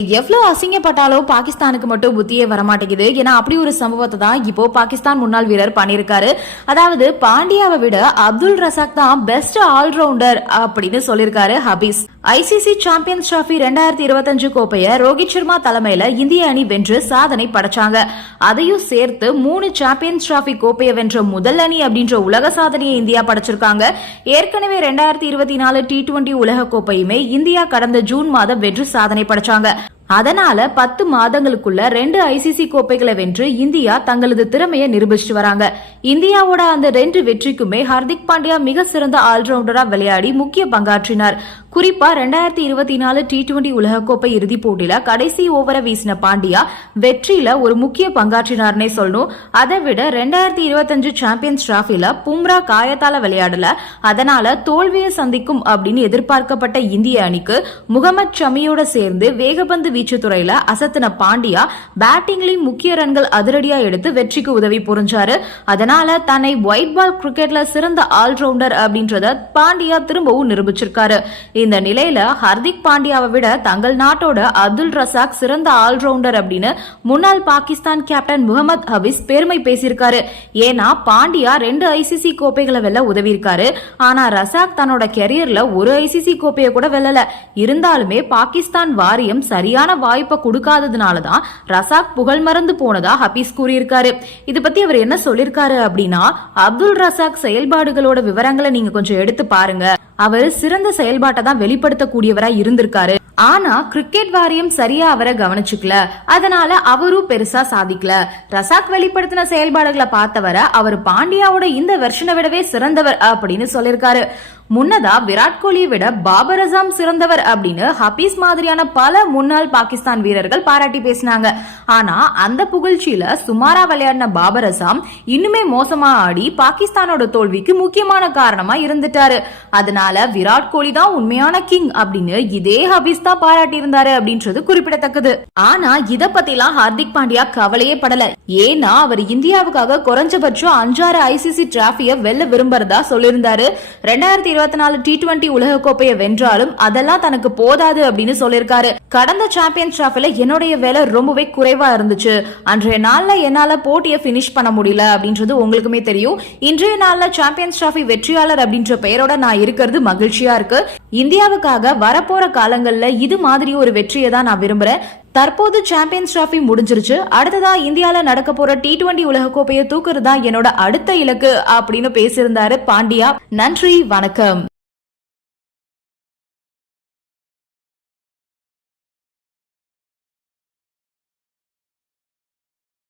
எவ்வளவு அசிங்கப்பட்டாலும் பாகிஸ்தானுக்கு மட்டும் புத்தியே வரமாட்டேங்குது. ஏன்னா அப்படி ஒரு சம்பவத்தை தான் இப்போ பாகிஸ்தான் முன்னாள் வீரர் பண்ணிருக்காரு. அதாவது பாண்டியாவை விட அப்துல் ரசாக் தான் பெஸ்ட் ஆல்ரவுண்டர் அப்படின்னு சொல்லிருக்காரு ஹபீஸ். ஐசிசி சாம்பியன்ஸ் டிராபி 2025 கோப்பையை ரோஹித் சர்மா தலைமையில இந்திய அணி வென்று சாதனை படைச்சாங்க. அதையும் சேர்த்து 3 சாம்பியன்ஸ் டிராபி கோப்பையை வென்ற முதல் அணி அப்படின்ற உலக சாதனையை இந்தியா படைச்சிருக்காங்க. ஏற்கனவே 2024 T20 உலக கோப்பையுமே இந்தியா கடந்த ஜூன் மாதம் வென்று சாதனை படைச்சாங்க. அதனால 10 மாதங்களுக்குள்ள 2 ஐசிசி கோப்பைகளை வென்று இந்தியா தங்களது திறமையை நிரூபிச்சுட்டு வராங்க. இந்தியாவோட அந்த 2 வெற்றிக்குமே ஹார்திக் பாண்டியா மிக சிறந்த ஆல்ரவுண்டரா விளையாடி முக்கிய பங்காற்றினார். குறிப்பா 2024 T20 உலகக்கோப்பை இறுதிப் போட்டியில கடைசி ஓவரை வீசின பாண்டியா வெற்றியில ஒரு முக்கிய பங்காற்றினார்னே சொல்லணும். அதை விட 2025 சாம்பியன்ஸ் டிராபில பும்ரா காயத்தால விளையாடல, அதனால தோல்வியை சந்திக்கும் அப்படின்னு எதிர்பார்க்கப்பட்ட இந்திய அணிக்கு முகமது ஷமியோட சேர்ந்து வேகப்பந்து வீச்சு துறையில அசத்தின பாண்டியா பேட்டிங்லயும் முக்கிய ரன்கள் அதிரடியா எடுத்து வெற்றிக்கு உதவி புரிஞ்சாரு. அதனால தன்னை ஒயிட் பால் கிரிக்கெட்ல சிறந்த ஆல்ரவுண்டர் அப்படின்றத பாண்டியா திரும்பவும் நிரூபிச்சிருக்காரு. இந்த நிலையில ஹார்திக் பாண்டியாவை விட தங்கள் நாட்டோட அப்துல் ரசாக் சிறந்த ஆல்ரவுண்டர் அப்படின்னு முன்னாள் பாகிஸ்தான் கேப்டன் முகமது ஹபீஸ் பெருமை பேசியிருக்காரு. ஏன்னா பாண்டியா 2 ஐசிசி கோப்பைகளை வெல்ல உதவி இருக்காரு. ஆனா ரசாக் தன்னோட கெரியர்ல ஒரு ஐசிசி கோப்பையை கூட வெல்லல. இருந்தாலுமே பாகிஸ்தான் வாரியம் சரியான வாய்ப்பை கொடுக்காததுனாலதான் ரசாக் புகழ் மறந்து போனதா ஹபீஸ் கூறியிருக்காரு. இது பத்தி அவர் என்ன சொல்லிருக்காரு அப்படின்னா, அப்துல் ரசாக் செயல்பாடுகளோட விவரங்களை நீங்க கொஞ்சம் எடுத்து பாருங்க. அவர் சிறந்த செயல்பாட்டை தான் வெளிப்படுத்தக்கூடியவரா இருந்திருக்காரு. ஆனா கிரிக்கெட் வாரியம் சரியா அவரை கவனிச்சுக்கல, அதனால அவரும் பெருசா சாதிக்கல. ரசாக் வெளிப்படுத்தின செயல்பாடுகளை பார்த்தவரை அவர் பாண்டியாவோட இந்த வெர்ஷனை விடவே சிறந்தவர் அப்படின்னு சொல்லிருக்காரு. முன்னதா விராட் கோலியை விட பாபர் அசாம் சிறந்தவர் அப்படின்னு ஹபீஸ் மாதிரியான பல முன்னாள் பாகிஸ்தான் வீரர்கள் பாராட்டி பேசினாங்க. ஆனா அந்த புகழ்ச்சியில சுமாரா விளையாடின பாபர் அசாம் இன்னுமே மோசமா ஆடி பாகிஸ்தானோட தோல்விக்கு முக்கியமான காரணமா இருந்துட்டாரு. அதனால விராட் கோலி தான் உண்மையான கிங் அப்படின்னு இதே ஹபீஸ் தான் பாராட்டி இருந்தாரு அப்படின்றது குறிப்பிடத்தக்கது. ஆனா இத பத்திலாம் ஹார்திக் பாண்டியா கவலையே படல. ஏன்னா அவர் இந்தியாவுக்காக குறைஞ்சபட்சம் 5-6 ஐசிசி டிராபியை வெல்ல விரும்புறதா சொல்லியிருந்தாரு. 2024 T20 உலக கோப்பையை வென்றாலும் அதெல்லாம் தனக்கு போதாது அப்படின்னு சொல்லிருக்காரு. கடந்த சாம்பியன்ஸ் டிராபில என்னுடைய வேலை ரொம்பவே குறைவா இருந்துச்சு. அன்றைய நாள்ல என்னால போட்டியை பினிஷ் பண்ண முடியல அப்படின்றது உங்களுக்குமே தெரியும். இன்றைய நாள்ல சாம்பியன்ஸ் டிராபி வெற்றியாளர் அப்படின்ற பெயரோட நான் இருக்கிறது மகிழ்ச்சியா இருக்கு. இந்தியாவுக்காக வரப்போற காலங்கள்ல இது மாதிரி ஒரு வெற்றியை தான் நான் விரும்புறேன். தற்போது சாம்பியன்ஸ் டிராபி முடிஞ்சிருச்சு. அடுத்ததா இந்தியால நடக்க போற T20 உலக கோப்பையை தூக்குறதா என்னோட அடுத்த இலக்கு அப்படின்னு பேசியிருந்தாரு பாண்டியா. நன்றி, வணக்கம்.